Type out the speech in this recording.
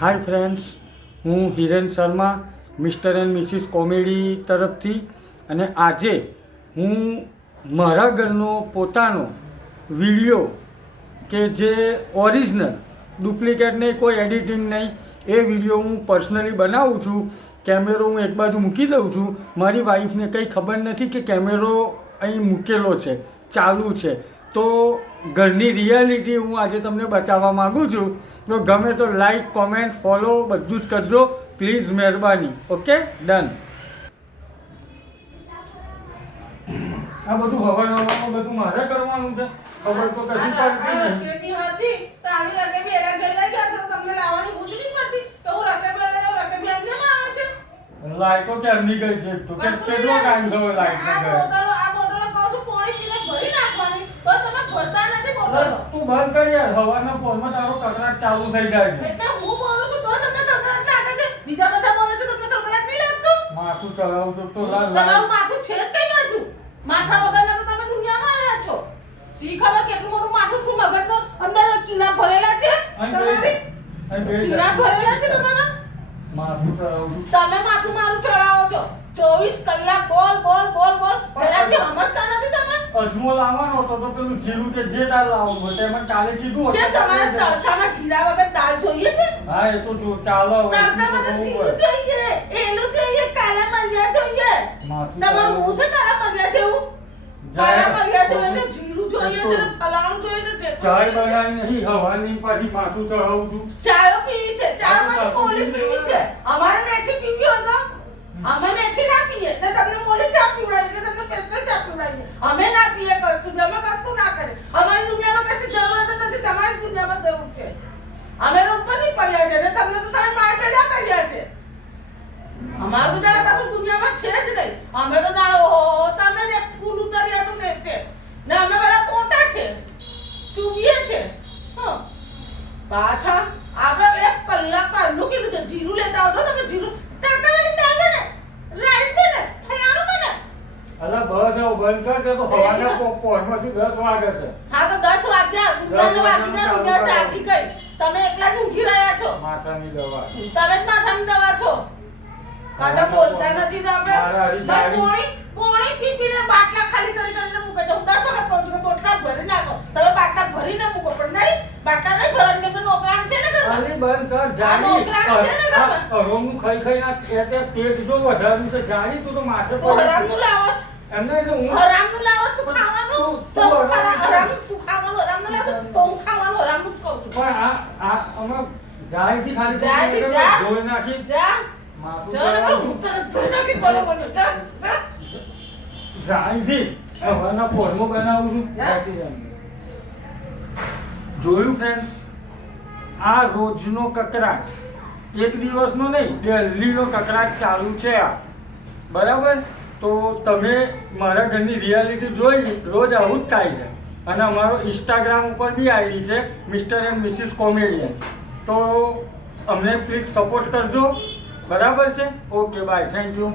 હાય friends, હું Hiren Sharma mister and missus comedy તરફથી અને આજે હું મારા ઘરનો પોતાનો વિડીયો કે જે ઓરિજિનલ ડુપ્લિકેટ નહીં, કોઈ એડિટિંગ નહીં, એ વિડીયો હું પર્સનલી બનાવું છું. કેમેરો હું એક બાજુ મૂકી દઉં છું. મારી વાઈફને કંઈ ખબર નથી કે કેમેરો અહીં મૂકેલો છે, ચાલુ છે. તો ઘરની રિયાલિટી હું આજે તમને બતાવવા માગું છું. તો ગમે તો લાઈક, કોમેન્ટ, ફોલો બધું જ કરજો પ્લીઝ, મહેરબાની. Okay, done. આ બધું હવામાં બધું મારે કરવાનું છે, ખબર તો કશું પડતી નહીં. લાઈટો કેમની ગઈ છે? તો કેટલો ટાઈમ થયો લાઈટ ને ગઈ? તું બંધ કરી યાર, હવાના ફોનમાં તારો કકડાટ ચાલુ થઈ જાય છે. એટલે હું બોલું છું તો તમને કકડાટ લાગે છે, બીજા બધા બોલે છે તમને કકડાટ નહીં લાગતું? માથું ચલાવું છું તો તમારું માથું છે જ કઈ બાજુ? માથા વગરના તો તમે દુનિયામાં આવ્યા છો. સી ખબર કેટલું મોટું માથું, શું મગજનો અંદર કીડા ભરેલા છે તમારી? કીડા ભરેલા છે તમારા? માથું ચલાવું છું. તમે માથું મારું ચડાવો છો 24 કલાક બોલ બોલ બોલ બોલ. જરા બી સમજતા નથી તમે? અજમો લાવવાનો હતો તો પેલું જીરું કે જે દાળ લાવવાનું હતું એમાં કાલે કીધું કે તમારે તડકામાં જીરા વગર દાળ જોઈએ છે? હા, એ તો જો ચાલો હવે. તડકામાં તો જીરું જોઈએ, એલું જોઈએ, કાલા મરિયા જોઈએ. તમારું હું છે કાલા મરિયા છે એવું? કાલા મરિયા જોઈએ છે, જીરું જોઈએ છે, ફલાણું જોઈએ છે. ચાય બનાવી નહીં, હવાની પાછી માથું ચડાવું છું. ચાયો પીવી છે, ચામાં મોલી પીવી છે. અમારે મેથી પીવી હોય તો અમે મેથી ના પીએ ને તમને મોલી ચા પીવડાવી એટલે તમને સ્પેશિયલ ચા પીવડાવીએ. અમે ના પીએ કશું, અમે કશું ના કરે. અમારી દુનિયામાં કશી જરૂર જ નથી, તમારી દુનિયામાં જરૂર છે. અમે તો ઉપરથી પડ્યા છે ને તમને તો તમે માર ચડ્યા કર્યા છે. અમારું તો જાણે કશું દુનિયામાં છે જ નહીં. અમે તો જાણો ઓહો તમે ને ફૂલ ઉતર્યા તો ને છે ને અમે બધા કોટા છે, ચૂવીએ છે. પાછા આપણે 1 કલાક કાલનું કીધું છે જીરું લેતા આવજો. તમે જીરું તડકાવાળી દાળ બને, રાઈસ બને, ફલાણું બને. અલા બસ હવે બંધ કર દે તો હવાના પોરમાંથી 10 વાગે છે. હા તો 10 વાગ્યા, દુનિયા જાગી ગઈ. તમે એકલા જ ઊંઘી રહ્યા છો. માથાની દવા. તમે જ માથાની દવા છો. પાછા બોલતા નથી તો આપણે પોણી પીપીને બાટલા ખાલી કરીને મૂકે છે. હું 10 વખત કહું છું કે બોટલા ભરી નાખો. તમે બાટલા ભરીને મૂકો પણ નહીં, બાટલા નહીં ભરવાની કે નોકરાણી છે ને ઘરમાં. ખાલી બંધ કર જાણી. હરોમનું ખાઈ ખાઈ ના એટલે પેટ જો વધાર્યું છે જાણી. તું તો માથે તો હરામનું લાવો છે. એમને એટલે હું હરામનું લાવો તું ખાવાનું. તો હરામનું તું ખાવાનું, હરામનું લાવો તો હું ખાવાનું હરામનું જ કહું છું. પણ આ અમે જાયથી ખાલી જાયથી જા. ધોઈ નાખી જા. માથું ચાલ હું તરત ધોઈ નાખીશ બરોબર. ચાલ ચાલ. જાયથી હવાના પોરમાં બનાવું છું. જોયું ફ્રેન્ડ્સ, આ રોજનો કકરાટ, એક દિવસનો નહીં, દિલ્હીનો કકરાટ ચાલુ છે આ. બરાબર? તો તમે મારા ઘરની રિયાલિટી જોઈ, રોજ આવું જ થાય છે. અને અમારો ઇન્સ્ટાગ્રામ ઉપર બી આઈડી છે મિસ્ટર એન્ડ મિસિસ કોમેડિયન. તો અમને પ્લીઝ સપોર્ટ કરજો. બરાબર છે? Okay, bye, thank you.